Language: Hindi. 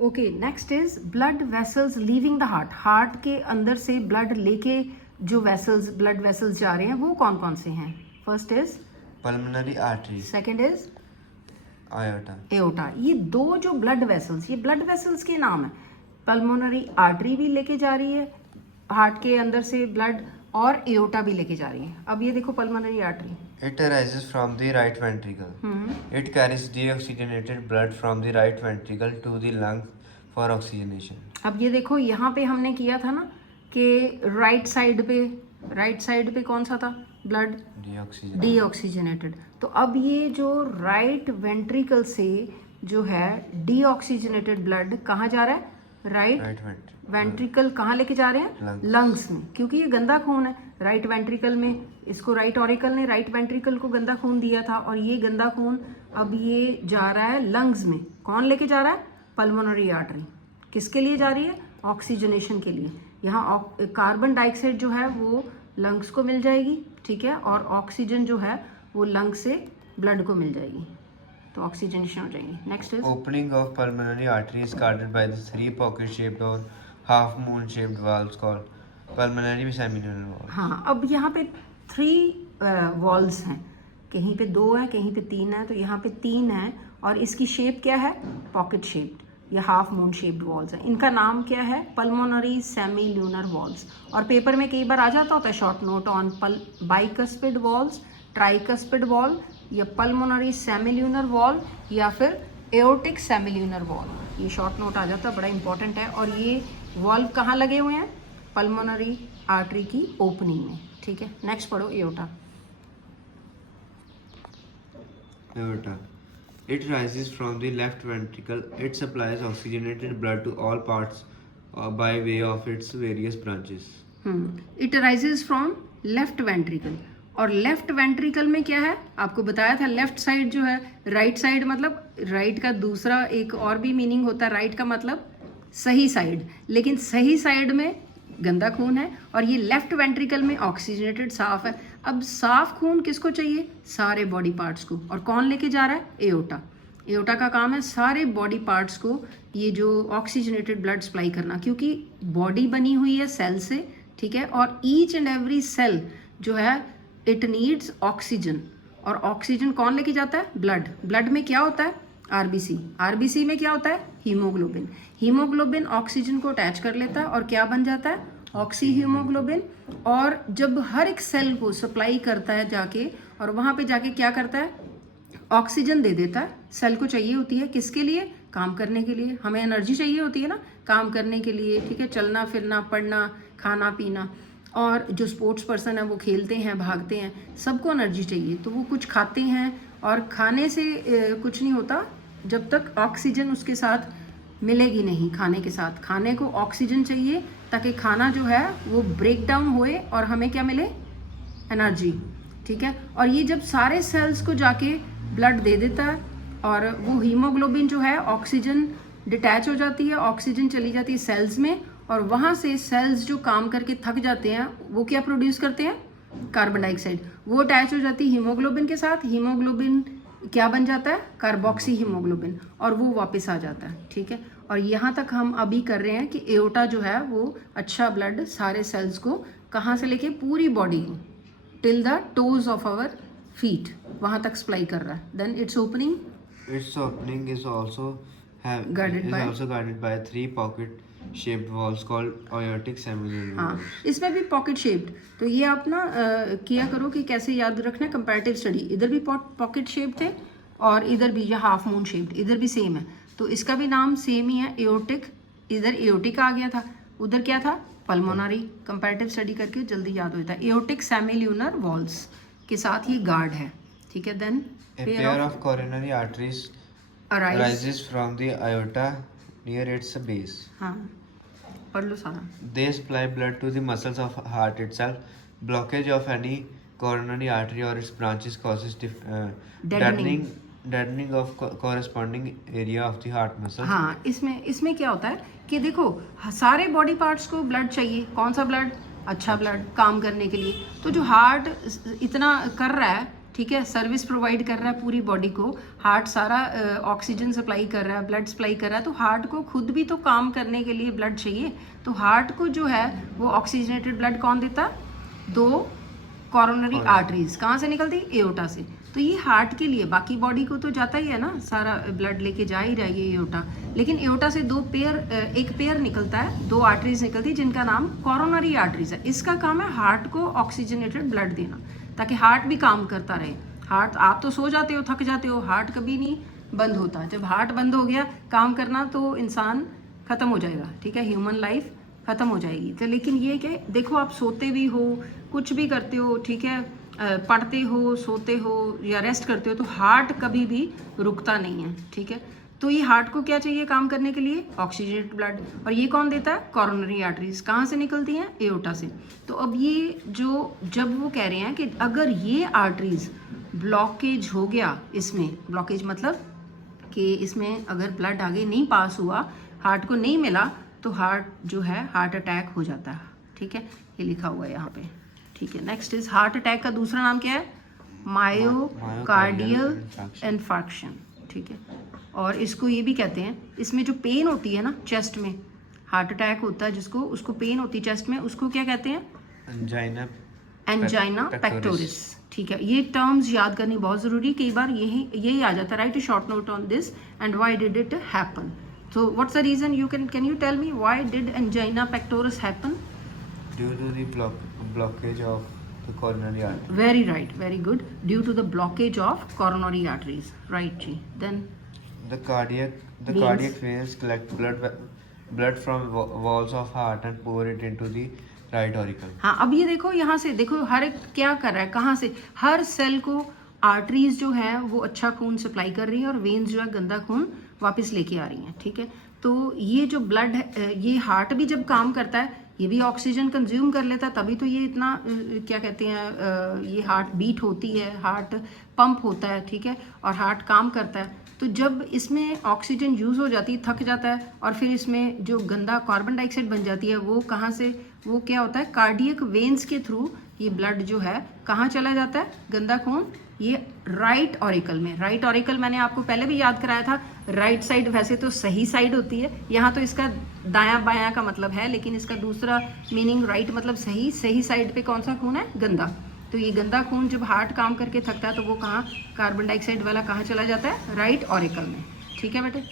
Okay, next is blood vessels leaving the heart. Heart के अंदर से ब्लड लेके जो वेसल्स, ब्लड वेसल्स जा रहे हैं वो कौन कौन से हैं? First is pulmonary artery, second is iota. Aorta. ये दो जो ब्लड वेसल्स, ये ब्लड वेसल्स के नाम है। पल्मोनरी आर्टरी भी लेके जा रही है हार्ट के अंदर से ब्लड, और एओर्टा भी लेके जा रही है। अब ये देखो pulmonary artery, It arises from the right ventricle. It carries deoxygenated blood from the right ventricle to the lung for oxygenation. अब ये देखो यहाँ पे हमने किया था ना कि राइट साइड पे कौन सा था ब्लड? Deoxygen. डीऑक्सीजनेटेड। तो अब ये जो राइट वेंट्रिकल से जो है डीऑक्सीजनेटेड ब्लड कहाँ जा रहा है? Right Right ventricle. वेंट्रिकल कहाँ लेके जा रहे हैं? Lungs. लंग्स में, क्योंकि ये गंदा खून है। राइट वेंट्रिकल में इसको राइट ऑरिकल ने राइट वेंट्रिकल को गंदा खून दिया था, और ये गंदा खून अब ये जा रहा है लंग्स में। कौन लेके जा रहा है? Pulmonary artery. किसके लिए जा रही है? ऑक्सीजनेशन के लिए। यहाँ कार्बन डाइऑक्साइड जो है वो लंग्स को मिल जाएगी, ठीक है, और ऑक्सीजन जो है वो लंग्स से ब्लड को मिल जाएगी, तो ऑक्सीजनेशन हो जाएगी। Next is Opening of pulmonary artery is guarded by the three pocket-shaped or half-moon-shaped valves called pulmonary semilunar valves. हाँ, अब यहाँ पे 3 वॉल्स हैं, कहीं पे 2 है, कहीं पे 3 है, तो यहाँ पे 3 है, और इसकी शेप क्या है? पॉकेट शेप्ड या हाफ मून शेप्ड वॉल्स है। इनका नाम क्या है? Pulmonary सेमील्यूनर walls. और पेपर में कई बार आ जाता होता है short note on bicuspid walls, tricuspid wall, या पल्मोनरी सेमील्यूनर वॉल, या फिर एओर्टिक सेमील्यूनर वॉल। ये शॉर्ट नोट आ जाता है, बड़ा इंपॉर्टेंट है। और ये वॉल्व कहाँ लगे हुए हैं? पल्मोनरी आर्टरी की ओपनिंग में, ठीक है। नेक्स्ट पढ़ो aorta. Aorta. It rises from the left ventricle. It supplies oxygenated blood to all parts by way of its various branches. It arises from left ventricle, और लेफ्ट वेंट्रिकल में क्या है? आपको बताया था लेफ्ट साइड जो है, राइट साइड मतलब राइट का दूसरा एक और भी मीनिंग होता है। राइट का मतलब सही साइड, लेकिन सही साइड में गंदा खून है, और ये लेफ्ट वेंट्रिकल में ऑक्सीजनेटेड साफ है। अब साफ खून किसको चाहिए? सारे बॉडी पार्ट्स को। और कौन लेके जा रहा है? एओर्टा। एओर्टा का काम है सारे बॉडी पार्ट्स को ये जो ऑक्सीजनेटेड ब्लड सप्लाई करना, क्योंकि बॉडी बनी हुई है सेल से, ठीक है, और ईच एंड एवरी सेल जो है इट नीड्स ऑक्सीजन, और ऑक्सीजन कौन लेके जाता है? ब्लड। ब्लड में क्या होता है? आरबीसी। आरबीसी में क्या होता है? हीमोग्लोबिन। हीमोग्लोबिन ऑक्सीजन को अटैच कर लेता है और क्या बन जाता है? Oxy haemoglobin. और जब हर एक सेल को सप्लाई करता है जाके, और वहाँ पे जाके क्या करता है? ऑक्सीजन दे देता है। सेल को चाहिए होती है किसके लिए? काम करने के लिए। हमें एनर्जी चाहिए होती है ना काम करने के लिए, ठीक है, चलना फिरना, पढ़ना, खाना पीना। और जो स्पोर्ट्स पर्सन है वो खेलते हैं, भागते हैं, सबको एनर्जी चाहिए, तो वो कुछ खाते हैं, और खाने से कुछ नहीं होता जब तक ऑक्सीजन उसके साथ मिलेगी नहीं। खाने के साथ खाने को ऑक्सीजन चाहिए ताकि खाना जो है वो ब्रेक डाउन होए और हमें क्या मिले? एनर्जी, ठीक है। और ये जब सारे सेल्स को जाके ब्लड दे देता है, और वो हीमोग्लोबिन जो है ऑक्सीजन डिटैच हो जाती है, ऑक्सीजन चली जाती है सेल्स में, और वहाँ से सेल्स जो काम करके थक जाते हैं वो क्या प्रोड्यूस करते हैं? Carbon dioxide. वो अटैच हो जाती है हीमोग्लोबिन के साथ। हीमोग्लोबिन क्या बन जाता है? कार्बोक्सी हीमोग्लोबिन, और वो वापस आ जाता है, ठीक है। और यहाँ तक हम अभी कर रहे हैं कि एओर्टा जो है वो अच्छा ब्लड सारे सेल्स को कहाँ से लेके पूरी बॉडी को till the toes of our feet वहाँ तक सप्लाई कर रहा है। Then it's opening is also guarded by 3 pocket-shaped valves called aortic semilunar हाँ, valves. इसमें भी पॉकेट शेप्ड। तो ये आप ना किया करो कि कैसे याद रखना है कंपैरेटिव स्टडी। इधर भी पॉकेट शेप थे, और इधर भी ये हाफ मून शेप्ड, इधर भी सेम है, तो इसका भी नाम सेम ही है, एओर्टिक। इधर एओर्टिक आ गया था, उधर क्या था? पल्मोनरी। कंपैरेटिव स्टडी करके जल्दी याद होता है। एओर्टिक सेमील्यूनर वॉल्स के साथ ये गार्ड है, ठीक है। Then A pair of coronary arteries arises from the aorta near its base. हाँ, पढ़ लो सारा। They supply blood to the muscles of heart itself. Blockage of any coronary artery or its branches causes deadening of corresponding area of the heart muscles. हाँ, इसमें क्या होता है कि देखो सारे बॉडी पार्ट्स को ब्लड चाहिए। कौन सा ब्लड? अच्छा ब्लड काम करने के लिए। तो जो हार्ट इतना कर रहा है ठीक है, सर्विस प्रोवाइड कर रहा है पूरी बॉडी को। हार्ट सारा ऑक्सीजन सप्लाई कर रहा है, ब्लड सप्लाई कर रहा है, तो हार्ट को खुद भी तो काम करने के लिए ब्लड चाहिए। तो हार्ट को जो है वो ऑक्सीजनेटेड ब्लड कौन देता है? 2 कॉरोनरी आर्टरीज कहाँ से निकलती? एओर्टा से। तो ये हार्ट के लिए, बाकी बॉडी को तो जाता ही है ना, सारा ब्लड लेके जा ही रहा है ये एओर्टा, लेकिन एओर्टा से एक पेयर निकलता है, 2 आर्टरीज निकलती है जिनका नाम कॉरोनरी आर्टरीज है। इसका काम है हार्ट को ऑक्सीजनेटेड ब्लड देना, ताकि हार्ट भी काम करता रहे। हार्ट, आप तो सो जाते हो, थक जाते हो, हार्ट कभी नहीं बंद होता। जब हार्ट बंद हो गया काम करना तो इंसान ख़त्म हो जाएगा, ठीक है, ह्यूमन लाइफ ख़त्म हो जाएगी। तो लेकिन ये कि देखो आप सोते भी हो, कुछ भी करते हो, ठीक है, पढ़ते हो, सोते हो या रेस्ट करते हो, तो हार्ट कभी भी रुकता नहीं है, ठीक है। तो ये हार्ट को क्या चाहिए काम करने के लिए? Oxygenated blood. और ये कौन देता है? Coronary arteries. कहाँ से निकलती हैं? एओर्टा से। तो अब ये जब वो कह रहे हैं कि अगर ये आर्टरीज ब्लॉकेज हो गया, इसमें ब्लॉकेज मतलब कि इसमें अगर ब्लड आगे नहीं पास हुआ, हार्ट को नहीं मिला, तो हार्ट जो है हार्ट अटैक हो जाता है, ठीक है, ये लिखा हुआ है यहाँ पे, ठीक है। नेक्स्ट इज हार्ट अटैक का दूसरा नाम क्या है? मायोकार्डियल इन्फार्क्शन, ठीक है। और इसको ये भी कहते हैं, इसमें जो पेन होती है ना चेस्ट में, हार्ट अटैक होता है जिसको, उसको पेन होती है चेस्ट में, उसको क्या कहते हैं? एंजाइना पेक्टोरिस, ठीक है। ये टर्म्स याद करनी बहुत ज़रूरी, कई बार यही आ जाता है। Right a short note on this and why did it happen. So what's the reason? Can you tell me why did angina pectoris happen? Due to the blockage of the coronary artery. Very right, very good. Due to the blockage of coronary arteries. Right, Ji. Then The cardiac veins collect blood from walls of heart and pour it into the right auricle. हाँ, अब ये देखो, यहाँ से देखो हर एक क्या कर रहा है, कहाँ से हर सेल को आर्टरीज जो है वो अच्छा खून सप्लाई कर रही है और वेन्स जो है गंदा खून वापस लेके आ रही हैं, ठीक है। तो ये जो ब्लड है, ये हार्ट भी जब काम करता है, ये भी ऑक्सीजन कंज्यूम कर लेता है, तभी तो ये इतना क्या कहते हैं, ये हार्ट बीट होती है, हार्ट पंप होता है, ठीक है, और हार्ट काम करता है। तो जब इसमें ऑक्सीजन यूज़ हो जाती है, थक जाता है, और फिर इसमें जो गंदा कार्बन डाइऑक्साइड बन जाती है, वो कहाँ से, वो क्या होता है, कार्डियक वेन्स के थ्रू ये ब्लड जो है कहाँ चला जाता है, गंदा खून, ये राइट ऑरिकल में। राइट ऑरिकल मैंने आपको पहले भी याद कराया था, राइट साइड वैसे तो सही साइड होती है, यहाँ तो इसका दायां बायां का मतलब है, लेकिन इसका दूसरा मीनिंग राइट मतलब सही, सही साइड पे कौन सा खून है? गंदा। तो ये गंदा खून जब हार्ट काम करके थकता है तो वो कहाँ, कार्बन डाइऑक्साइड वाला कहाँ चला जाता है? राइट ऑरिकल में, ठीक है बेटे।